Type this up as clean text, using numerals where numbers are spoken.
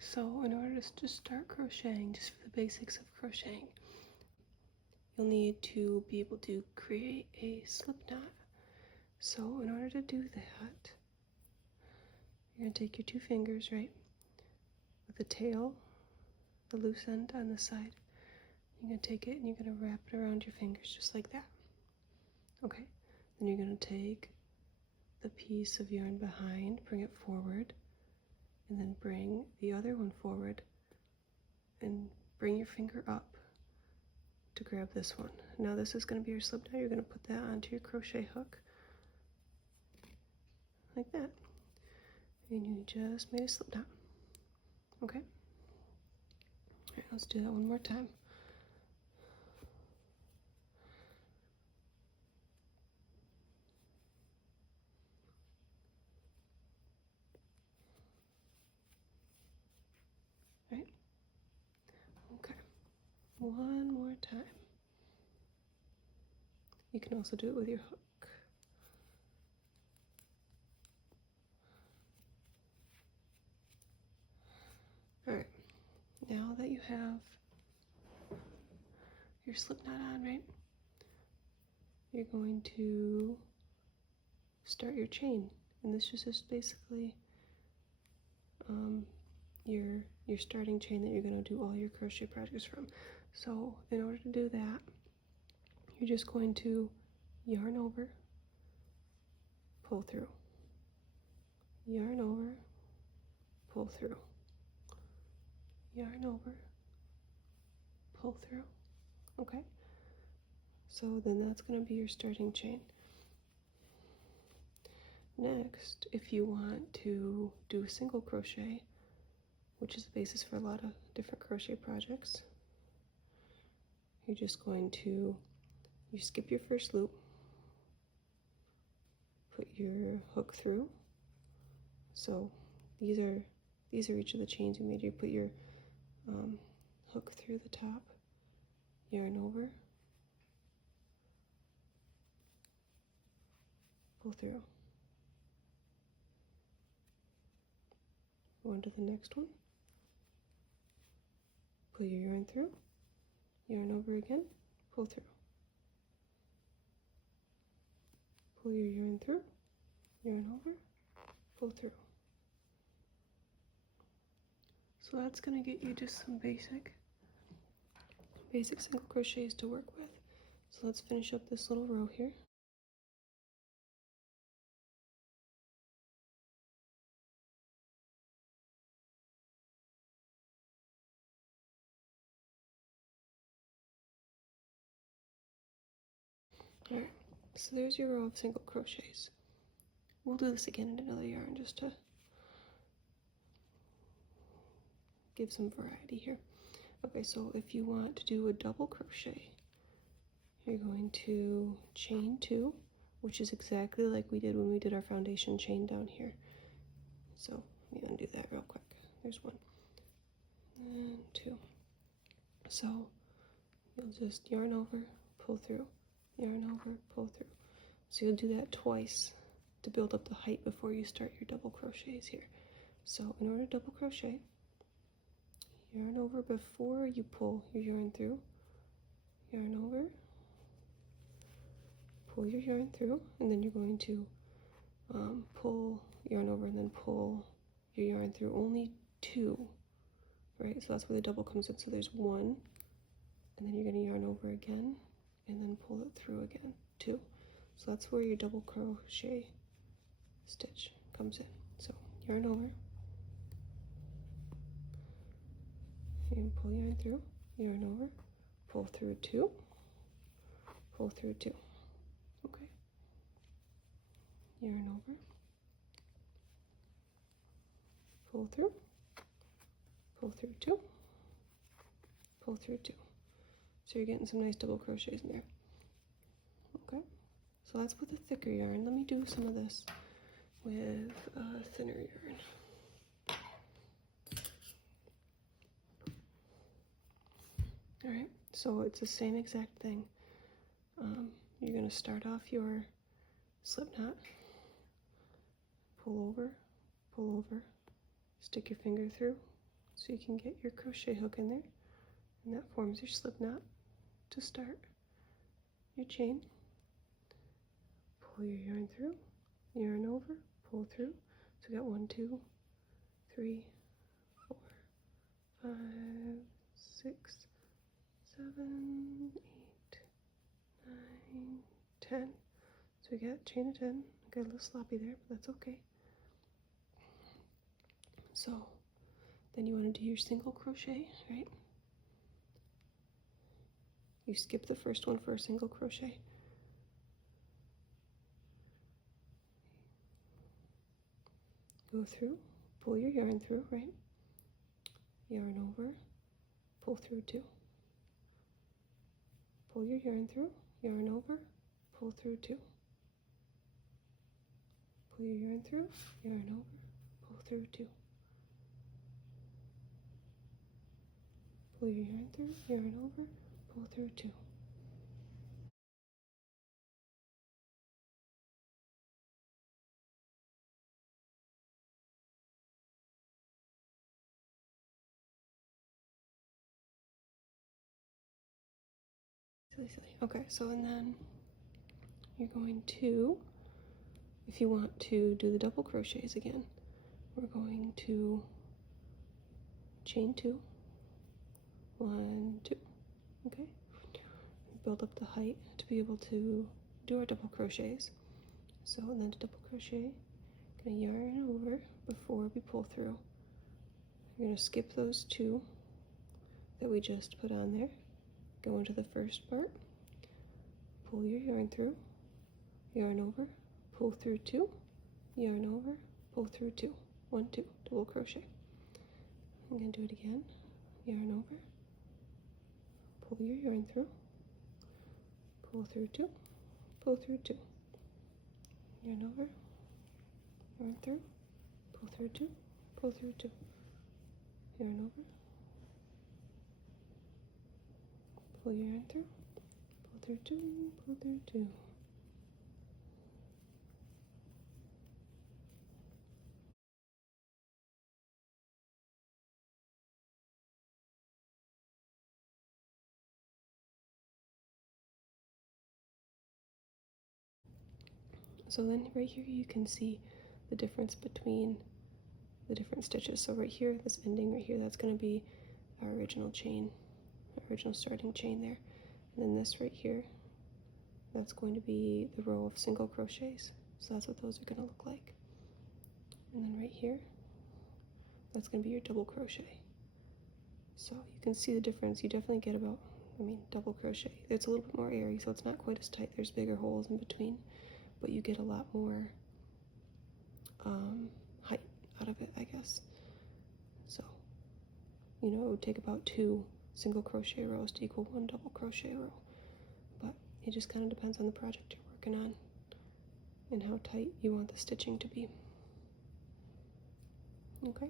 So in order to just start crocheting, just for the basics of crocheting, you'll need to be able to create a slip knot. So in order to do that, you're going to take your two fingers, right, with the tail, the loose end on the side. You're going to take it and you're going to wrap it around your fingers just like that. Okay, then you're going to take the piece of yarn behind, bring it forward, and then bring the other one forward and bring your finger up to grab this one. Now this is going to be your slip knot. You're going to put that onto your crochet hook like that, and you just made a slip knot. Okay, all right, let's do that one more time. Right, okay, one more time. You can also do it with your hook. All right, now that you have your slip knot on, right, you're going to start your chain, and this is just basically your starting chain that you're going to do all your crochet projects from. So in order to do that, you're just going to yarn over, pull through, yarn over, pull through, yarn over, pull through. Okay, so then that's going to be your starting chain. Next, if you want to do a single crochet, which is the basis for a lot of different crochet projects, you're just going to, you skip your first loop, put your hook through. So these are each of the chains you made. You put your hook through the top, yarn over, pull through. Go on to the next one. Pull your yarn through, yarn over again, pull through. Pull your yarn through, yarn over, pull through. So that's going to get you just some basic single crochets to work with. So let's finish up this little row here. Alright, so there's your row of single crochets. We'll do this again in another yarn just to give some variety here. Okay, so if you want to do a double crochet, you're going to chain 2, which is exactly like we did when we did our foundation chain down here. So let me undo that real quick. There's 1 and 2. So you'll just yarn over, pull through, yarn over, pull through. So you'll do that twice to build up the height before you start your double crochets here. So in order to double crochet, yarn over before you pull your yarn through, yarn over, pull your yarn through, and then you're going to pull yarn over and then pull your yarn through. Only 2, right? So that's where the double comes in. So there's 1, and then you're going to yarn over again and then pull it through again, 2. So that's where your double crochet stitch comes in. So yarn over, and pull yarn through, yarn over, pull through 2, pull through 2. Okay, yarn over, pull through 2, pull through 2. So you're getting some nice double crochets in there. Okay, so that's with a thicker yarn. Let me do some of this with a thinner yarn. All right, so it's the same exact thing. You're going to start off your slip knot, pull over, stick your finger through, So you can get your crochet hook in there, and that forms your slip knot to start your chain. Pull your yarn through, yarn over, pull through. So we got 1, 2, 3, 4, 5, 6, 7, 8, 9, 10. So we got chain of 10. I got a little sloppy there, but that's okay. So then you want to do your single crochet, right? You skip the first one for a single crochet. Go through, pull your yarn through, right? Yarn over, pull through 2. Pull your yarn through, yarn over, pull through 2. Pull your yarn through, yarn over, pull through 2. Pull your yarn through, yarn over, pull through 2. Silly. Okay, so and then you're going to, if you want to do the double crochets again, we're going to chain 2, 1, 2, okay? Build up the height to be able to do our double crochets. So, and then to double crochet, gonna yarn over before we pull through. You're gonna skip those 2 that we just put on there, go into the first part, pull your yarn through, yarn over, pull through 2, yarn over, pull through 2, 1, 2, double crochet. I'm gonna do it again, yarn over, pull your yarn through, pull through 2, pull through 2, yarn over, yarn through, pull through 2, pull through 2, yarn over, pull your yarn through, pull through 2, pull through 2. So then right here you can see the difference between the different stitches. So right here, this ending right here, that's going to be our original chain, our original starting chain there. And then this right here, that's going to be the row of single crochets. So that's what those are going to look like. And then right here, that's going to be your double crochet. So you can see the difference. You definitely get about, double crochet. It's a little bit more airy, so it's not quite as tight. There's bigger holes in between, but you get a lot more height out of it, I guess. So, it would take about 2 single crochet rows to equal 1 double crochet row. But it just kind of depends on the project you're working on and how tight you want the stitching to be. Okay?